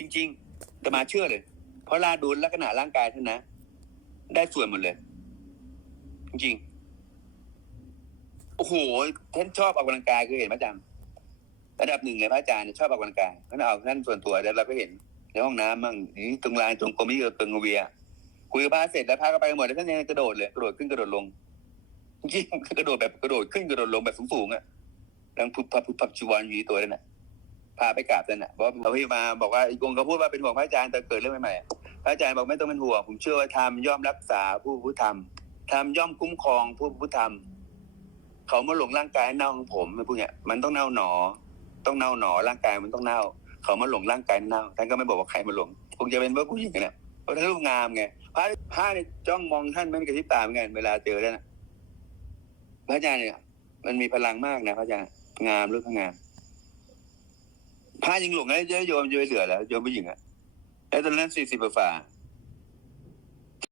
จริงๆแต่มาเชื่อเลย เพราะลาดูลักษณะร่างกายท่านนะ ได้ส่วนหมดเลย จริงๆโอ้โหท่านชอบออกกำลังกายคือเห็นพระอาจารย์ระดับหนึ่งเลยพระอาจารย์ชอบออกกำลังกายท่านเอาท่านส่วนตัวแล้วเราก็เห็นในห้องน้ำมั่งตรงลานตรงกรมที่ตรงเวียคุยกับพระเสร็จแล้วพระก็ไปหมดแล้วท่านยังกระโดดเลยกระโดดขึ้นกระโดดลงจริงกระโดดแบบกระโดดขึ้นกระโดดลงแบบสูงๆอะดังพุบพับพุบพับชีวรอยู่ตัวนั่นน่ะ พาไปกราบนั่นน่ะบอกว่าพระพี่มาบอกว่าอีกองค์ก็พูดว่าเป็นห่วงพระอาจารย์แต่เกิดเรื่องใหม่ๆพระอาจารย์บอกไม่ต้องเป็นห่วงผมเชื่อว่าธรรมย่อมรักษาผู้ผู้ทำธรรมย่อมคุ้มครองผู้ผู้ทำเขามาหลงร่างกายเน่าของผมไอ้พวกเนี้ยมันต้องเน่าหนอ ต้องเน่าหนอร่างกายมันต้องเน่า เขามาหลงร่างกายเน่าท่านก็ไม่บอกว่าใครมาหลงคงจะเป็นพวกผู้หญิงเนี่ยเพราะท่านรูปงามไงพระพระเนี่ยจ้องมองท่านไม่กระพริบตาเหมือนกันเวลาเจอท่านน่ะพระอาจารย์เนี่ยมันมีพลังมากนะพระอาจารย์งามรูปงาม พระยังหลงแล้วโยมจะไปเหลือแล้วโยมผู้หญิงอะแล้วตอนนั้นสี่สิบฝ่า